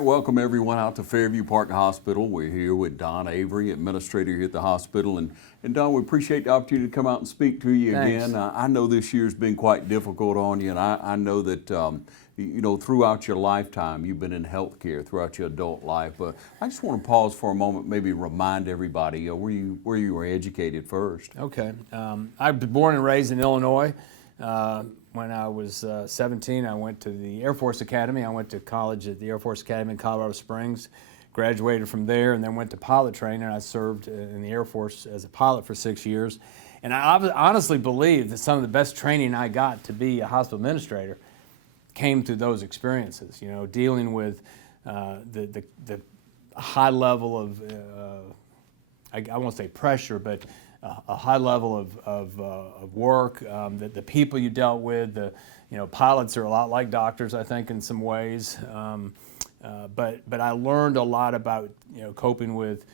right, welcome everyone out to Fairview Park Hospital. We're here with Don Avery, administrator here at the hospital. And Don, we appreciate the opportunity to come out and speak to you again. I know this year's been quite difficult on you, and I know that you know, throughout your lifetime, you've been in healthcare throughout your adult life. But I just want to pause for a moment, maybe remind everybody where you were educated first. Okay, I was born and raised in Illinois. When I was 17, I went to the Air Force Academy. I went to college at the Air Force Academy in Colorado Springs, graduated from there, and then went to pilot training. I served in the Air Force as a pilot for 6 years. And I honestly believe that some of the best training I got to be a hospital administrator came through those experiences, you know, dealing with the high level of, I won't say pressure, but a high level of work, the people you dealt with. You know, pilots are a lot like doctors, I think, in some ways. But I learned a lot about, you know, coping with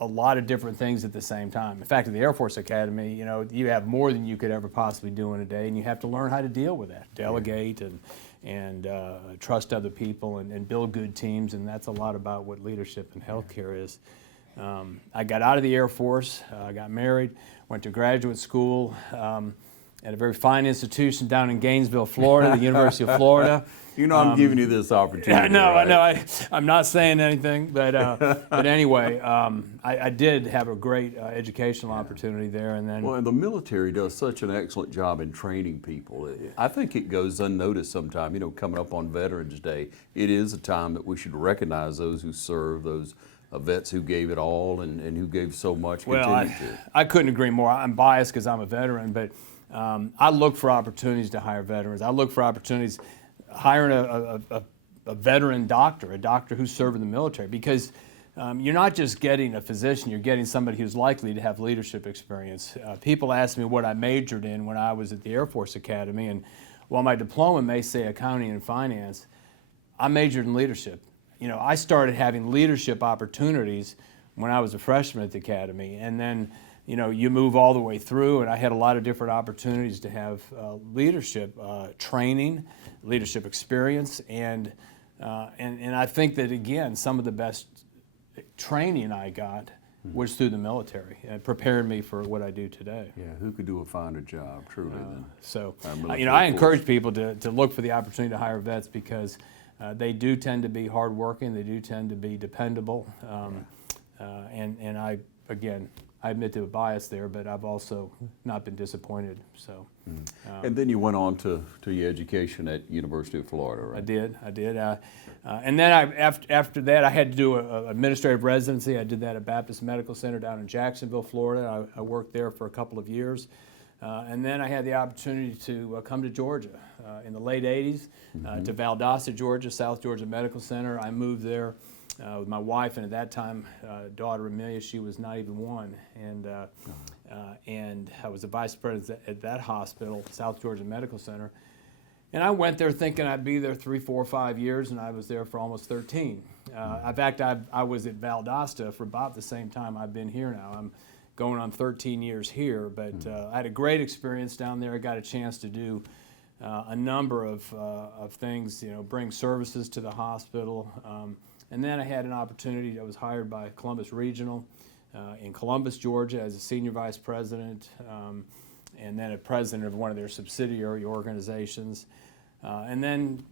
a lot of different things at the same time. In fact, at the Air Force Academy, you know, you have more than you could ever possibly do in a day, and you have to learn how to deal with that, delegate and trust other people and build good teams, and that's a lot about what leadership in healthcare is. I got out of the Air Force, I got married, went to graduate school at a very fine institution down in Gainesville, Florida, the University of Florida. You know, I'm giving you this opportunity. Yeah, no, right? I know. I'm not saying anything, but anyway, I did have a great educational opportunity there, and then. Well, and the military does such an excellent job in training people. I think it goes unnoticed sometimes. You know, coming up on Veterans Day, it is a time that we should recognize those who serve, those vets who gave it all and who gave so much. Well, I couldn't agree more. I'm biased because I'm a veteran, but I look for opportunities to hire veterans. I look for opportunities hiring a veteran doctor, a doctor who served in the military, because you're not just getting a physician, you're getting somebody who's likely to have leadership experience. People ask me what I majored in when I was at the Air Force Academy, and while my diploma may say accounting and finance, I majored in leadership. You know, I started having leadership opportunities when I was a freshman at the academy, and then, you know, you move all the way through, and I had a lot of different opportunities to have leadership training, leadership experience, and I think that, again, some of the best training I got was through the military. It prepared me for what I do today. Yeah, who could do a finer job, truly, than so, you know, I encourage people to look for the opportunity to hire vets, because they do tend to be hardworking, they do tend to be dependable, and I admit to a bias there, but I've also not been disappointed. So, and then you went on to your education at University of Florida, right? I did. And then after that, I had to do an administrative residency. I did that at Baptist Medical Center down in Jacksonville, Florida. I worked there for a couple of years. And then I had the opportunity to come to Georgia in the late 80s, to Valdosta, Georgia, South Georgia Medical Center. I moved there with my wife, and at that time, daughter Amelia. She was not even one, and I was the vice president at that hospital, South Georgia Medical Center. And I went there thinking I'd be there 3, 4, 5 years, and I was there for almost 13. In fact, I was at Valdosta for about the same time I've been here now. I'm going on 13 years here, but I had a great experience down there. I got a chance to do a number of things, you know, bring services to the hospital. And then I had an opportunity. I was hired by Columbus Regional in Columbus, Georgia, as a senior vice president, and then a president of one of their subsidiary organizations. And then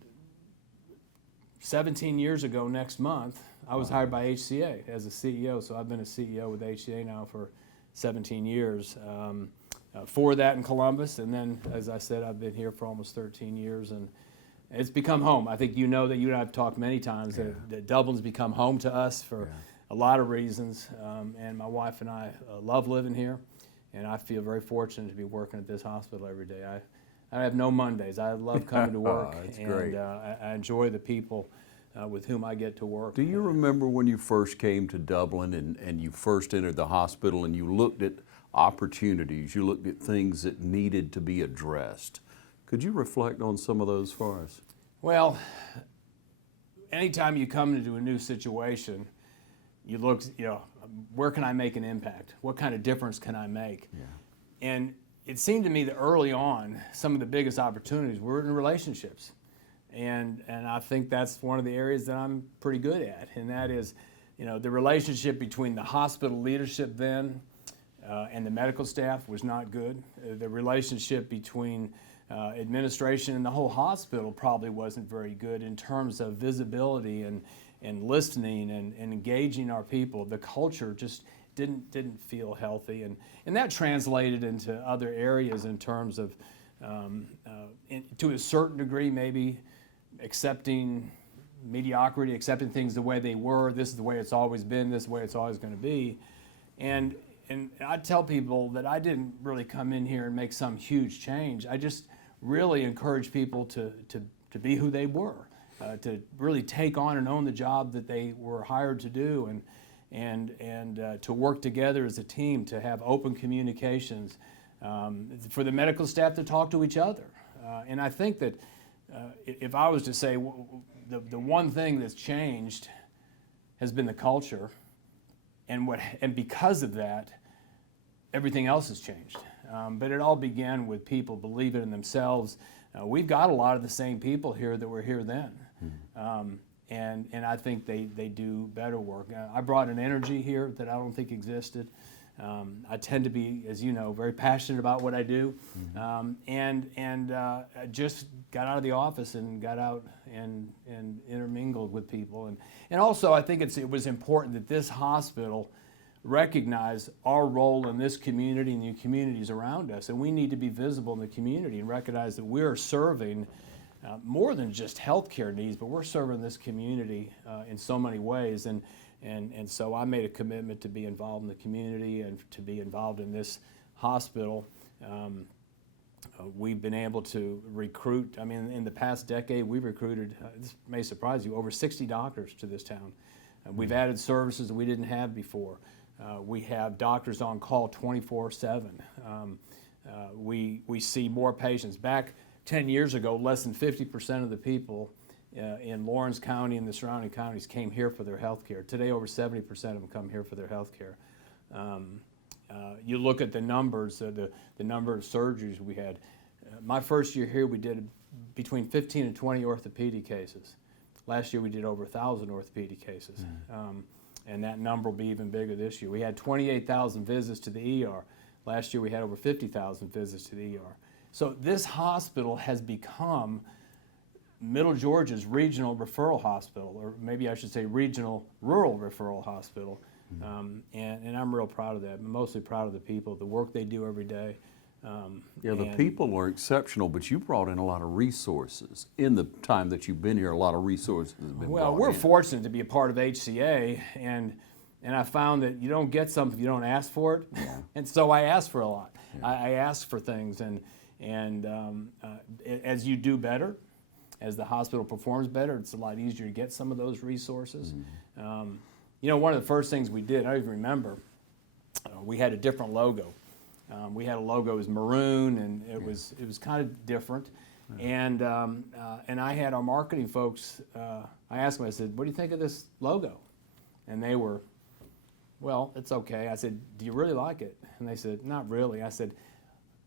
17 years ago next month, I was hired by HCA as a CEO. So I've been a CEO with HCA now for 17 years. For that in Columbus, and then, as I said, I've been here for almost 13 years, and it's become home. I think you know that you and I have talked many times that Dublin's become home to us for a lot of reasons, and my wife and I love living here, and I feel very fortunate to be working at this hospital every day. I have no Mondays. I love coming to work, and I enjoy the people with whom I get to work. Do you remember when you first came to Dublin and you first entered the hospital and you looked at opportunities, you looked at things that needed to be addressed? Could you reflect on some of those for us? Well, anytime you come into a new situation, you look, you know, where can I make an impact? What kind of difference can I make? Yeah. And it seemed to me that early on, some of the biggest opportunities were in relationships. And I think that's one of the areas that I'm pretty good at, and that is, the relationship between the hospital leadership then and the medical staff was not good. The relationship between administration and the whole hospital probably wasn't very good in terms of visibility and listening and engaging our people. The culture just didn't feel healthy, and that translated into other areas in terms of, to a certain degree, maybe accepting mediocrity, accepting things the way they were. This is the way it's always been. This is the way it's always going to be. And I tell people that I didn't really come in here and make some huge change. I just really encourage people to be who they were, to really take on and own the job that they were hired to do, and to work together as a team, to have open communications, for the medical staff to talk to each other. And I think that if I was to say the one thing that's changed has been the culture, and because of that, everything else has changed. But it all began with people believing in themselves. We've got a lot of the same people here that were here then. And I think they do better work. I brought an energy here that I don't think existed. I tend to be, as you know, very passionate about what I do, and I just got out of the office and got out and intermingled with people, and also I think it was important that this hospital recognize our role in this community and the communities around us, and we need to be visible in the community and recognize that we're serving more than just healthcare needs, but we're serving this community in so many ways, and so I made a commitment to be involved in the community and to be involved in this hospital. We've been able to recruit, I mean, in the past decade, we've recruited, this may surprise you, over 60 doctors to this town. We've added services that we didn't have before. We have doctors on call 24/7. We see more patients. Back 10 years ago, less than 50% of the people in Lawrence County and the surrounding counties came here for their health care. Today, over 70% of them come here for their health care. You look at the numbers, the number of surgeries we had. My first year here, we did between 15 and 20 orthopedic cases. Last year, we did over 1,000 orthopedic cases. And that number will be even bigger this year. We had 28,000 visits to the ER. Last year, we had over 50,000 visits to the ER. So this hospital has become Middle Georgia's regional referral hospital, or maybe I should say regional rural referral hospital. And I'm real proud of that. I'm mostly proud of the people, the work they do every day. The people are exceptional, but you brought in a lot of resources. In the time that you've been here, a lot of resources have been brought in. We're fortunate to be a part of HCA, and I found that you don't get something if you don't ask for it. Yeah. And so I asked for a lot. Yeah. I asked for things, and as you do better, as the hospital performs better, it's a lot easier to get some of those resources. One of the first things we did, I even remember, we had a different logo. We had a logo, it was maroon, and it was kind of different. And I had our marketing folks, I asked them, I said, what do you think of this logo? And they were, well, it's okay. I said, do you really like it? And they said, not really. I said,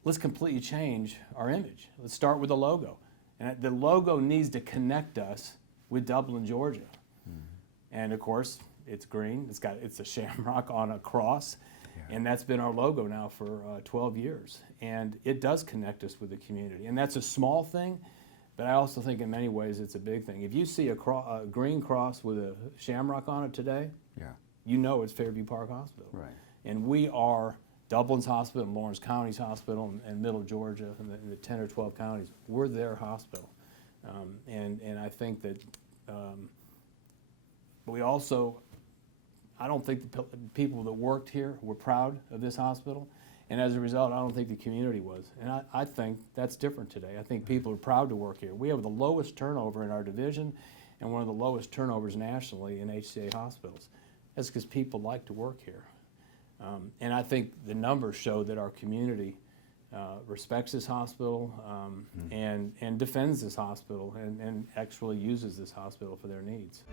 let's completely change our image. Let's start with the logo. And the logo needs to connect us with Dublin, Georgia. And of course, it's green. It's a shamrock on a cross. And that's been our logo now for 12 years. And it does connect us with the community. And that's a small thing, but I also think in many ways it's a big thing. If you see a green cross with a shamrock on it today, you know it's Fairview Park Hospital. Right. And we are Dublin's hospital, and Lawrence County's hospital, and Middle Georgia, and the 10 or 12 counties. We're their hospital. And I think that we also, I don't think the people that worked here were proud of this hospital, and as a result, I don't think the community was. And I think that's different today. I think people are proud to work here. We have the lowest turnover in our division and one of the lowest turnovers nationally in HCA hospitals. That's because people like to work here. And I think the numbers show that our community respects this hospital and defends this hospital and actually uses this hospital for their needs.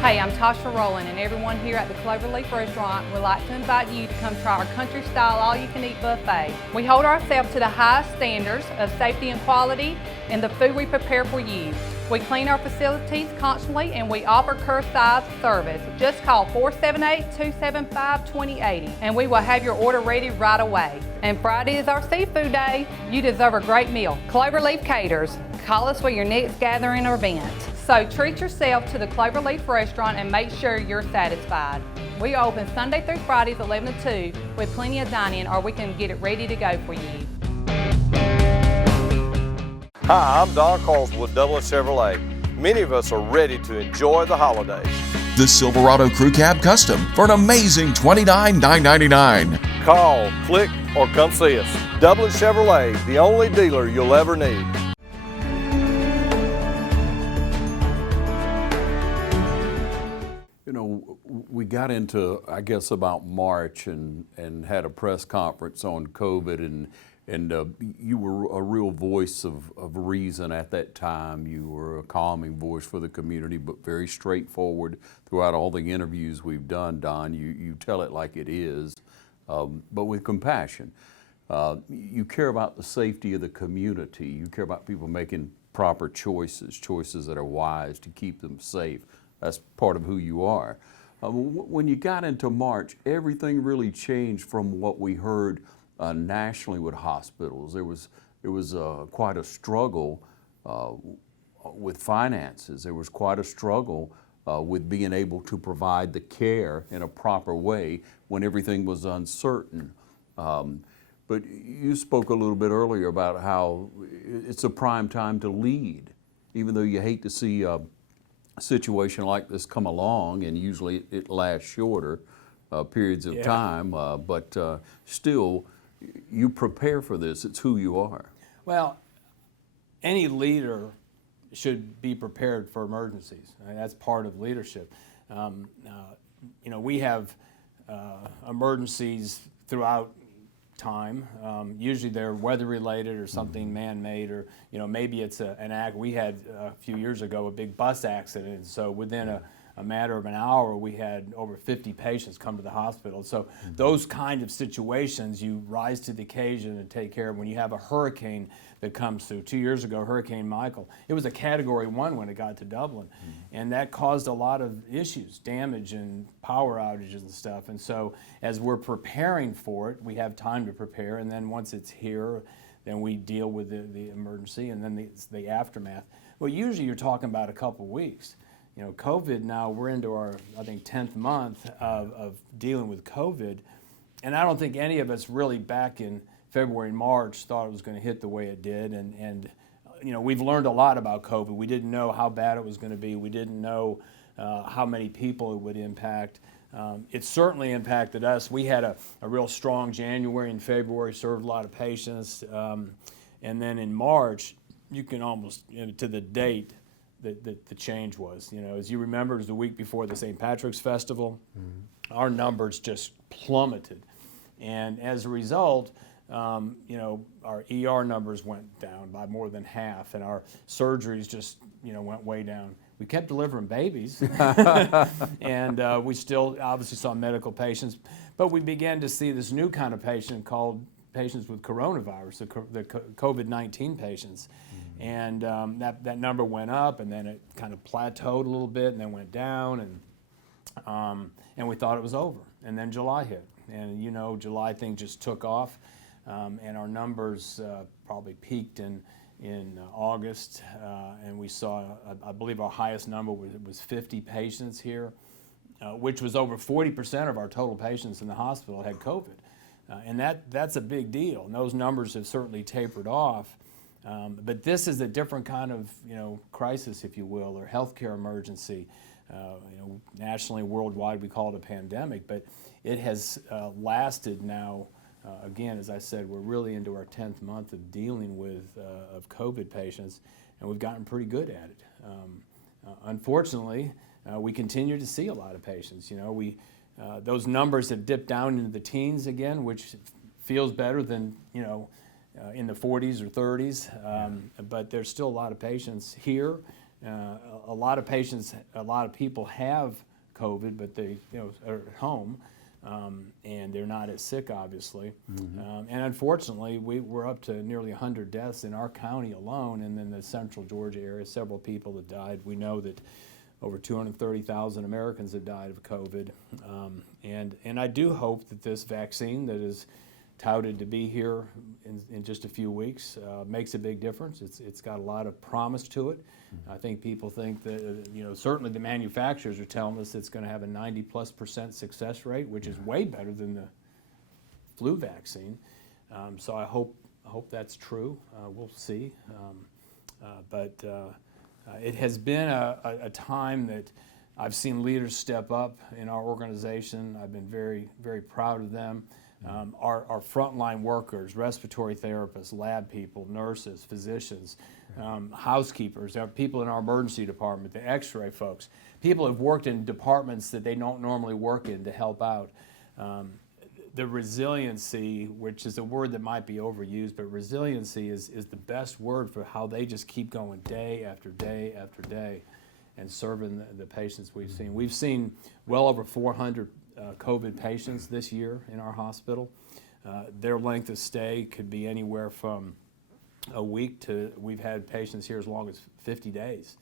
Hi, I'm Tasha Rowland, and everyone here at the Cloverleaf Restaurant would like to invite you to come try our country-style all-you-can-eat buffet. We hold ourselves to the highest standards of safety and quality in the food we prepare for you. We clean our facilities constantly, and we offer curbside service. Just call 478-275-2080 and we will have your order ready right away. And Friday is our seafood day. You deserve a great meal. Cloverleaf Caters. Call us for your next gathering or event. So treat yourself to the Cloverleaf Restaurant and make sure you're satisfied. We are open Sunday through Fridays 11 to 2 with plenty of dining, or we can get it ready to go for you. Hi, I'm Don Carlson with Dublin Chevrolet. Many of us are ready to enjoy the holidays. The Silverado Crew Cab Custom for an amazing $29,999. Call, click, or come see us. Dublin Chevrolet, the only dealer you'll ever need. You know, we got into, I guess, about March and had a press conference on COVID, and you were a real voice of reason at that time. You were a calming voice for the community, but very straightforward throughout all the interviews we've done, Don. You tell it like it is, but with compassion. You care about the safety of the community. You care about people making proper choices that are wise to keep them safe. That's part of who you are. When you got into March, everything really changed from what we heard nationally with hospitals. There was quite a struggle with finances. There was quite a struggle with being able to provide the care in a proper way when everything was uncertain. But you spoke a little bit earlier about how it's a prime time to lead, even though you hate to see a situation like this come along, and usually it lasts shorter periods of time, but still, you prepare for this. It's who you are. Well, any leader should be prepared for emergencies. I mean, that's part of leadership. You know, we have emergencies throughout time. Usually they're weather related or something man-made, or maybe it's an act. We had a few years ago a big bus accident, so within a matter of an hour, we had over 50 patients come to the hospital. So those kind of situations, you rise to the occasion and take care of. When you have a hurricane that comes through, 2 years ago, Hurricane Michael, it was a Category 1 when it got to Dublin. And that caused a lot of issues, damage and power outages and stuff. And so as we're preparing for it, we have time to prepare. And then once it's here, then we deal with the emergency and then the aftermath. Well, usually you're talking about a couple weeks. You know, COVID now, we're into our, I think, 10th month of dealing with COVID. And I don't think any of us really back in February and March thought it was going to hit the way it did. And we've learned a lot about COVID. We didn't know how bad it was going to be. We didn't know how many people it would impact. It certainly impacted us. We had a real strong January and February, served a lot of patients. And then in March, you can almost, to the date, the change was. As you remember, it was the week before the St. Patrick's Festival. Our numbers just plummeted. And as a result, our ER numbers went down by more than half, and our surgeries just, went way down. We kept delivering babies, and we still obviously saw medical patients, but we began to see this new kind of patient called patients with coronavirus, the COVID-19 patients. And that number went up, and then it kind of plateaued a little bit, and then went down, and we thought it was over. And then July hit, and July thing just took off, and our numbers probably peaked in August, and we saw, I believe our highest number was 50 patients here, which was over 40% of our total patients in the hospital had COVID, and that's a big deal. And those numbers have certainly tapered off. But this is a different kind of, crisis, if you will, or healthcare emergency. Nationally, worldwide, we call it a pandemic, but it has lasted now. Again, as I said, we're really into our 10th month of dealing with of COVID patients, and we've gotten pretty good at it. Unfortunately, we continue to see a lot of patients. Those numbers have dipped down into the teens again, which feels better than in the 40s or 30s, but there's still a lot of patients here. A lot of people have COVID, but they are at home, and they're not as sick, obviously. And unfortunately, we're up to nearly 100 deaths in our county alone, and in the central Georgia area, several people have died. We know that over 230,000 Americans have died of COVID, and I do hope that this vaccine that is touted to be here in just a few weeks makes a big difference. It's got a lot of promise to it. I think people think that, certainly the manufacturers are telling us it's going to have a 90+% success rate, which is way better than the flu vaccine. So I hope that's true. We'll see. But it has been a time that I've seen leaders step up in our organization. I've been very, very proud of them. Our frontline workers, respiratory therapists, lab people, nurses, physicians, housekeepers, people in our emergency department, the x-ray folks, people have worked in departments that they don't normally work in to help out. The resiliency, which is a word that might be overused, but resiliency is the best word for how they just keep going day after day after day and serving the patients we've seen. We've seen well over 400 COVID patients this year in our hospital. Their length of stay could be anywhere from a week to, we've had patients here as long as 50 days.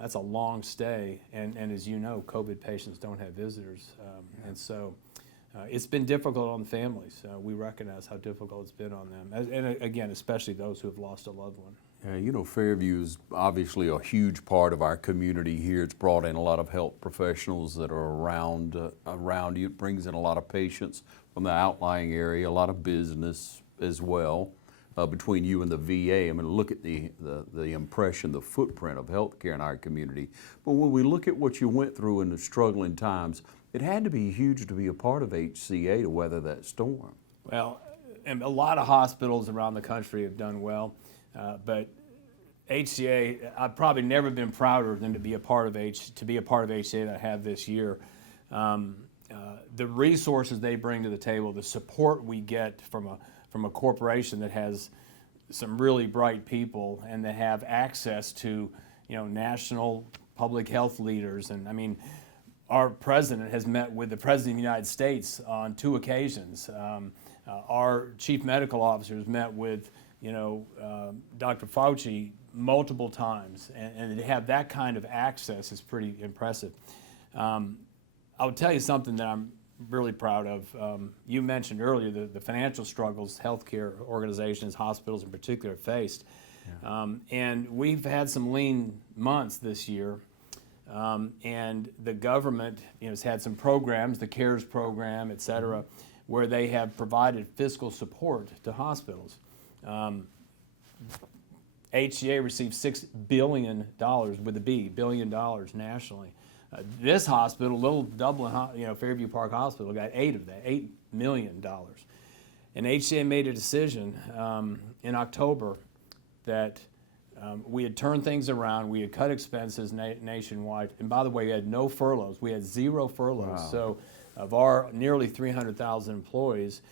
That's a long stay, and as you know, COVID patients don't have visitors, and so it's been difficult on the families. We recognize how difficult it's been on them, and again, especially those who have lost a loved one. Fairview is obviously a huge part of our community here. It's brought in a lot of health professionals that are around you. It brings in a lot of patients from the outlying area, a lot of business as well. Between you and the VA, I mean, look at the impression, the footprint of healthcare in our community. But when we look at what you went through in the struggling times, it had to be huge to be a part of HCA to weather that storm. Well, and a lot of hospitals around the country have done well. But HCA, I've probably never been prouder than to be a part of HCA that I have this year. The resources they bring to the table, the support we get from a corporation that has some really bright people and that have access to national public health leaders, and I mean, our president has met with the president of the United States on 2 occasions. Our chief medical officer has met with Dr. Fauci multiple times, and to have that kind of access is pretty impressive. I'll tell you something that I'm really proud of. You mentioned earlier the financial struggles healthcare organizations, hospitals in particular, faced. And we've had some lean months this year, and the government has had some programs, the CARES program, et cetera, where they have provided fiscal support to hospitals. HCA received $6 billion with a B, $billion nationally. This hospital, Little Dublin, Fairview Park Hospital, got 8 of that, $8 million. And HCA made a decision in October that we had turned things around, we had cut expenses nationwide, and by the way, we had no furloughs. We had 0 furloughs. Wow. So of our nearly 300,000 employees,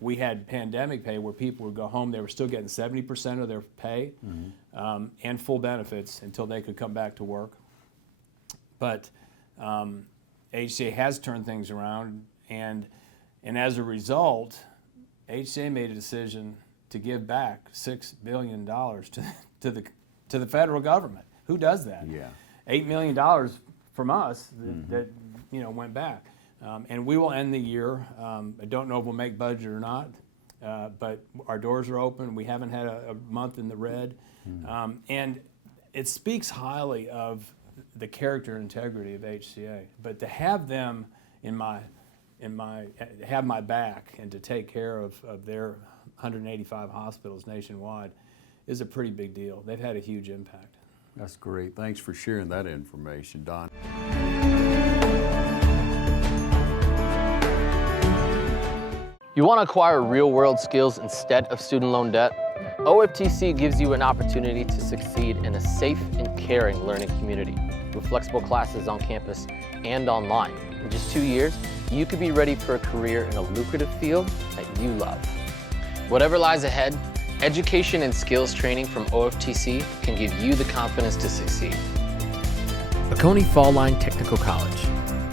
we had pandemic pay where people would go home, they were still getting 70% of their pay and full benefits until they could come back to work. But HCA has turned things around, and as a result, HCA made a decision to give back $6 billion to the federal government. Who does that? Yeah. $8 million from us that went back. And we will end the year. I don't know if we'll make budget or not, but our doors are open. We haven't had a month in the red. And it speaks highly of the character and integrity of HCA. But to have them have my back and to take care of their 185 hospitals nationwide is a pretty big deal. They've had a huge impact. That's great. Thanks for sharing that information, Don. You want to acquire real-world skills instead of student loan debt? OFTC gives you an opportunity to succeed in a safe and caring learning community with flexible classes on campus and online. In just 2 years, you could be ready for a career in a lucrative field that you love. Whatever lies ahead, education and skills training from OFTC can give you the confidence to succeed. Oconee Fall Line Technical College,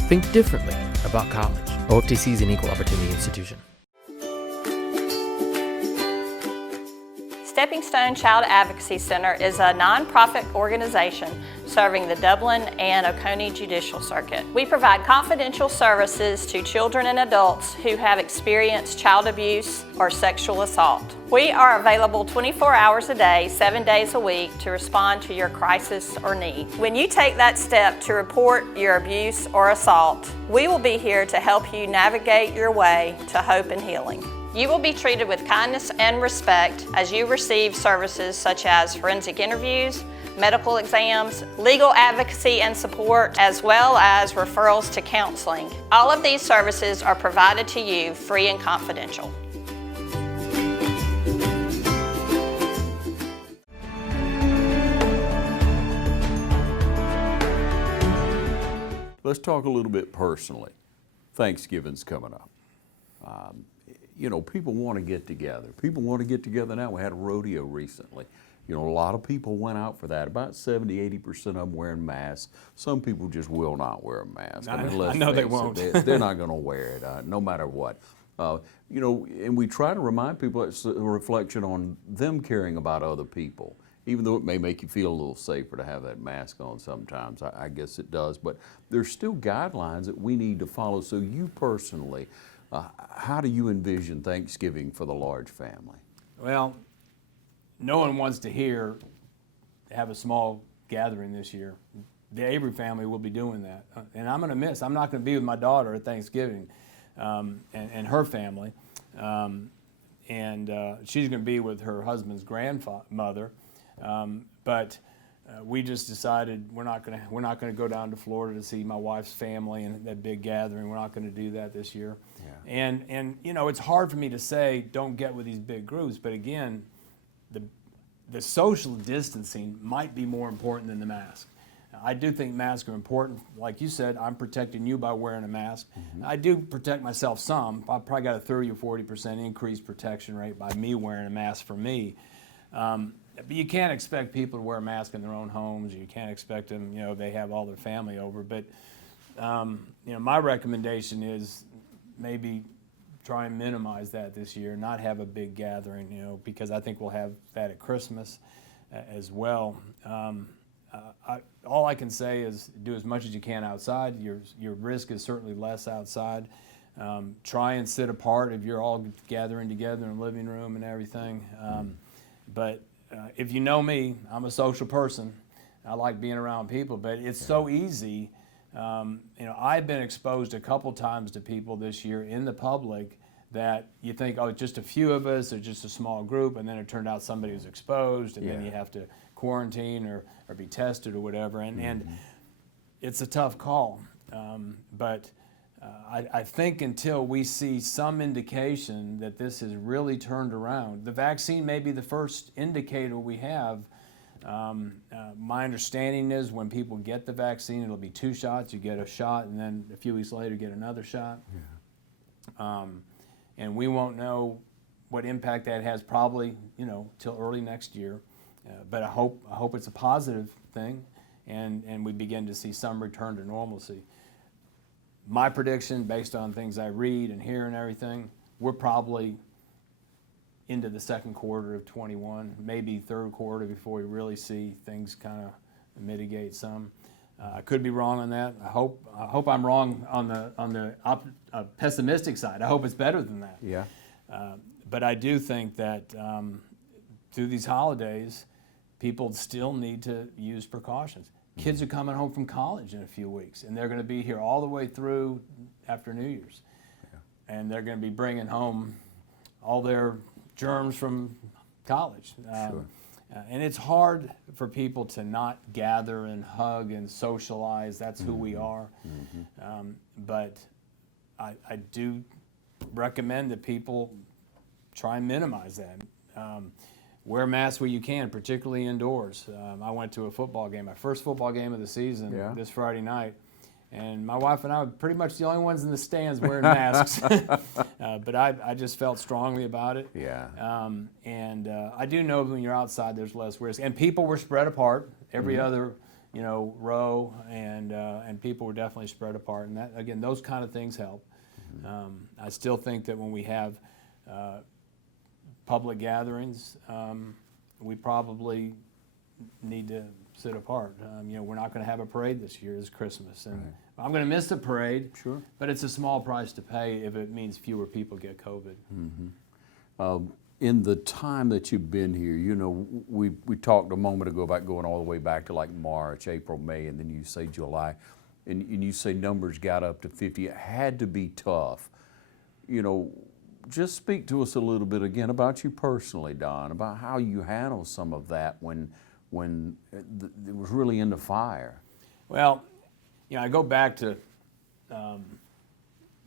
Think differently about college. OFTC is an equal opportunity institution. Stepping Stone Child Advocacy Center is a nonprofit organization serving the Dublin and Oconee Judicial Circuit. We provide confidential services to children and adults who have experienced child abuse or sexual assault. We are available 24 hours a day, 7 days a week to respond to your crisis or need. When you take that step to report your abuse or assault, we will be here to help you navigate your way to hope and healing. You will be treated with kindness and respect as you receive services such as forensic interviews, medical exams, legal advocacy and support, as well as referrals to counseling. All of these services are provided to you free and confidential. Let's talk a little bit personally. Thanksgiving's coming up. You know, people want to get together. People want to get together now. We had a rodeo recently. You know, a lot of people went out for that. About 70–80% of them wearing masks. Some people just will not wear a mask. I let's know they face won't. They're not going to wear it, no matter what. You know, and we try to remind people it's a reflection on them caring about other people. Even though it may make you feel a little safer to have that mask on sometimes, I guess it does. But there's still guidelines that we need to follow. So you personally, how do you envision Thanksgiving for the large family? Well, no one wants to have a small gathering this year. The Avery family will be doing that. And I'm going to miss. I'm not going to be with my daughter at Thanksgiving and her family. She's going to be with her husband's grandmother. But we just decided we're not going to go down to Florida to see my wife's family and that big gathering. We're not going to do that this year. Yeah. And you know, it's hard for me to say don't get with these big groups, but again, the social distancing might be more important than the mask. I do think masks are important. Like you said, I'm protecting you by wearing a mask. Mm-hmm. I do protect myself some. I probably got a 30 or 40% increased protection rate by me wearing a mask for me. But you can't expect people to wear a mask in their own homes. You can't expect them, you know, they have all their family over. But, you know, my recommendation is maybe try and minimize that this year, not have a big gathering, you know, because I think we'll have that at Christmas as well. All I can say is do as much as you can outside. Your risk is certainly less outside. Try and sit apart if you're all gathering together in the living room and everything. But if you know me, I'm a social person. I like being around people, but it's so easy. You know, I've been exposed a couple times to people this year in the public that you think, oh, it's just a few of us or just a small group, and then it turned out somebody was exposed, and then you have to quarantine or be tested or whatever, and it's a tough call. But I think until we see some indication that this has really turned around, the vaccine may be the first indicator we have. My understanding is when people get the vaccine, it'll be 2 shots. You get a shot, and then a few weeks later, get another shot. Yeah. And we won't know what impact that has probably, you know, till early next year. But I hope it's a positive thing, and we begin to see some return to normalcy. My prediction, based on things I read and hear and everything, we're probably into the second quarter of 21, maybe third quarter before we really see things kind of mitigate some. I could be wrong on that. I hope I'm wrong on the pessimistic side. I hope it's better than that. Yeah. But I do think that through these holidays, people still need to use precautions. Kids are coming home from college in a few weeks, and they're going to be here all the way through after New Year's. Yeah. And they're going to be bringing home all their germs from college. Sure. And it's hard for people to not gather and hug and socialize. That's who we are. Mm-hmm. But I do recommend that people try and minimize that. Wear masks where you can, particularly indoors. I went to a football game, my first football game of the season, this Friday night, and my wife and I were pretty much the only ones in the stands wearing masks. But I just felt strongly about it. Yeah. And I do know when you're outside, there's less risk. And people were spread apart. Every other row, and people were definitely spread apart. And that, again, those kind of things help. I still think that when we have public gatherings, we probably need to sit apart. We're not going to have a parade this year. It's Christmas, and I'm going to miss the parade. Sure. But it's a small price to pay if it means fewer people get COVID. In the time that you've been here, we talked a moment ago about going all the way back to like March, April, May, and then you say July, and you say numbers got up to 50. It had to be tough. Just speak to us a little bit again about you personally, Don, about how you handled some of that when it was really in the fire. Well, I go back to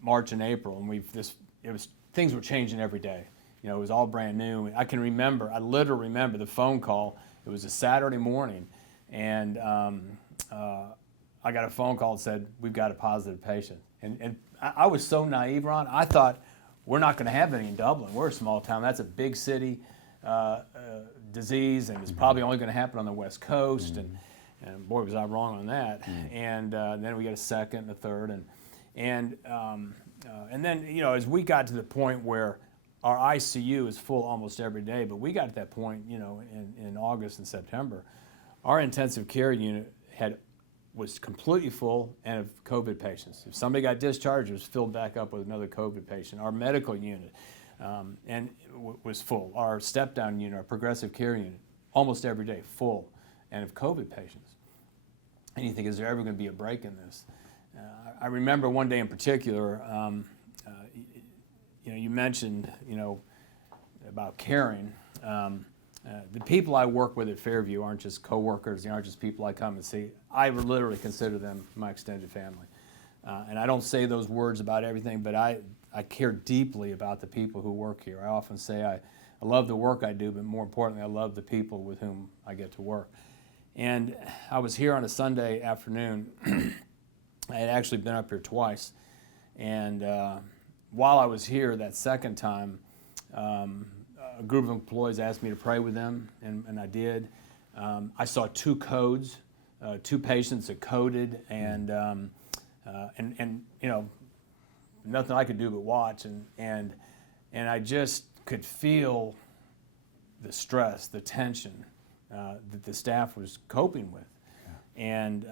March and April, and things were changing every day. It was all brand new. I literally remember the phone call. It was a Saturday morning, and I got a phone call that said, we've got a positive patient. And I was so naive, Ron. I thought, we're not going to have any in Dublin. We're a small town. That's a big city disease, and it's probably only going to happen on the West Coast. And boy, was I wrong on that. And then we got a second and a third. And then, as we got to the point where our ICU is full almost every day, but we got to that point, in August and September, our intensive care unit was completely full and of COVID patients. If somebody got discharged, it was filled back up with another COVID patient. Our medical unit was full. Our step-down unit, our progressive care unit, almost every day full and of COVID patients. And you think, is there ever going to be a break in this? I remember one day in particular, you mentioned, about caring. The people I work with at Fairview aren't just coworkers. They aren't just people I come and see. I literally consider them my extended family. And I don't say those words about everything, but I care deeply about the people who work here. I often say I love the work I do, but more importantly, I love the people with whom I get to work. And I was here on a Sunday afternoon. I had actually been up here twice. And while I was here that second time, a group of employees asked me to pray with them, and I did. I saw two codes, two patients that coded, and nothing I could do but watch, and I just could feel the stress, the tension that the staff was coping with. And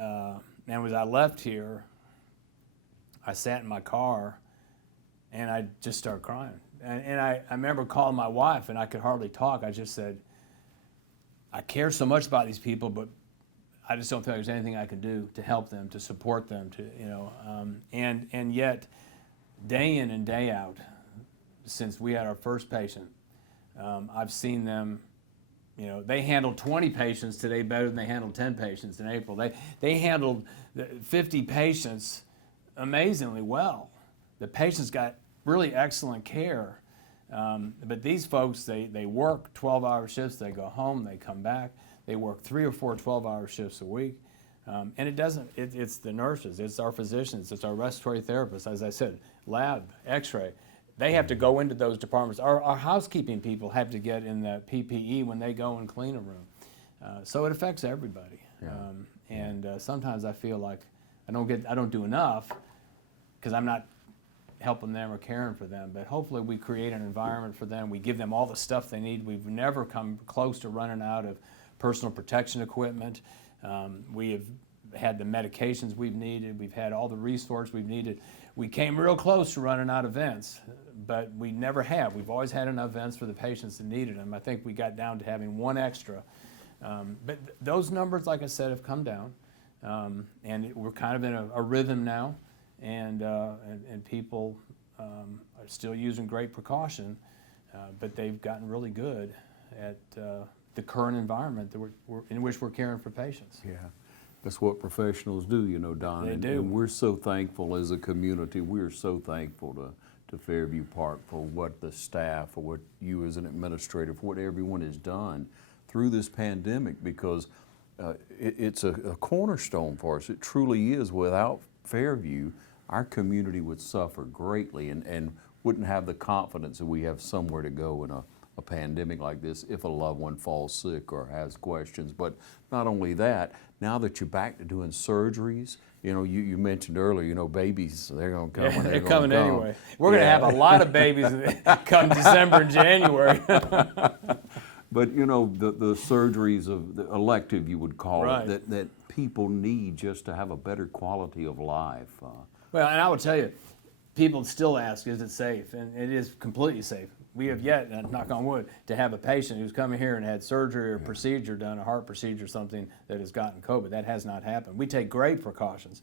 as I left here, I sat in my car, and I just started crying. And I remember calling my wife, and I could hardly talk. I just said, I care so much about these people, but I just don't feel there's anything I can do to help them, to support them, and yet, day in and day out, since we had our first patient, I've seen them, they handled 20 patients today better than they handled 10 patients in April. They handled 50 patients amazingly well. The patients got really excellent care, but these folks, they work 12-hour shifts, they go home, they come back, they work 3 or 4 12-hour shifts a week, and it's the nurses, it's our physicians, it's our respiratory therapists, as I said, lab, x-ray. They have to go into those departments. Our housekeeping people have to get in the PPE when they go and clean a room. So it affects everybody. And sometimes I feel like I don't do enough because I'm not helping them or caring for them, but hopefully we create an environment for them. We give them all the stuff they need. We've never come close to running out of personal protection equipment. We have had the medications we've needed. We've had all the resources we've needed. We came real close to running out of vents, but we never have. We've always had enough vents for the patients that needed them. I think we got down to having one extra. But those numbers, like I said, have come down, and we're kind of in a rhythm now. And people are still using great precaution, but they've gotten really good at the current environment that in which we're caring for patients. Yeah, that's what professionals do, Don. They do. And we're so thankful as a community. We're so thankful to Fairview Park for what the staff, for what you as an administrator, for what everyone has done through this pandemic, because it's a cornerstone for us. It truly is. Without Fairview, our community would suffer greatly and wouldn't have the confidence that we have somewhere to go and a a pandemic like this if a loved one falls sick or has questions. But not only that, now that you're back to doing surgeries, you know, you mentioned earlier, you know, babies, they're going to come. Yeah, and they're gonna coming come. anyway. We're going to have a lot of babies come December and January. But you know, the surgeries of the elective, you would call Right. it, that people need just to have a better quality of life. Well, and I will tell you, people still ask, is it safe? And it is completely safe. We have yet, knock on wood, to have a patient who's coming here and had surgery or procedure done, a heart procedure or something that has gotten COVID. That has not happened. We take great precautions.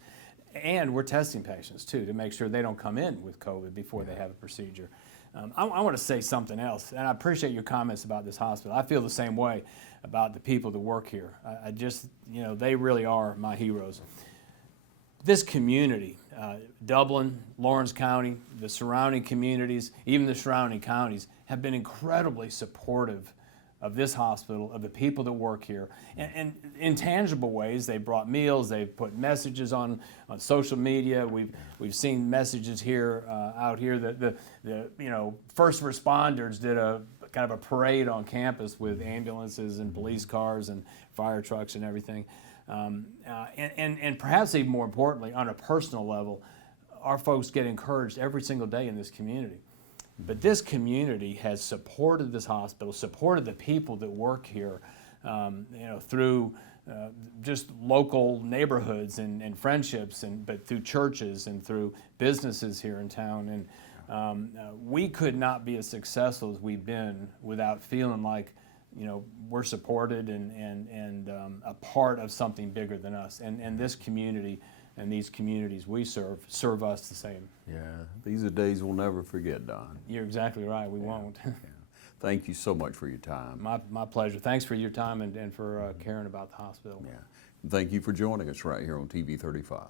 And we're testing patients too to make sure they don't come in with COVID before they have a procedure. I want to say something else, and I appreciate your comments about this hospital. I feel the same way about the people that work here. I just, you know, they really are my heroes. This community, Dublin, Lawrence County, the surrounding communities, even the surrounding counties, have been incredibly supportive of this hospital, of the people that work here. And in tangible ways, they brought meals, they've put messages on social media. We've seen messages here, out here, that the you know, first responders did a kind of a parade on campus with ambulances and police cars and fire trucks and everything. And perhaps even more importantly, on a personal level, our folks get encouraged every single day in this community. But this community has supported this hospital, supported the people that work here, you know, through just local neighborhoods and friendships, but through churches and through businesses here in town. And we could not be as successful as we've been without feeling like, you know, we're supported and a part of something bigger than us. And this community and these communities we serve us the same. Yeah, these are days we'll never forget, Don. You're exactly right. We won't. Yeah. Thank you so much for your time. My pleasure. Thanks for your time and for caring about the hospital. Yeah. Thank you for joining us right here on TV 35.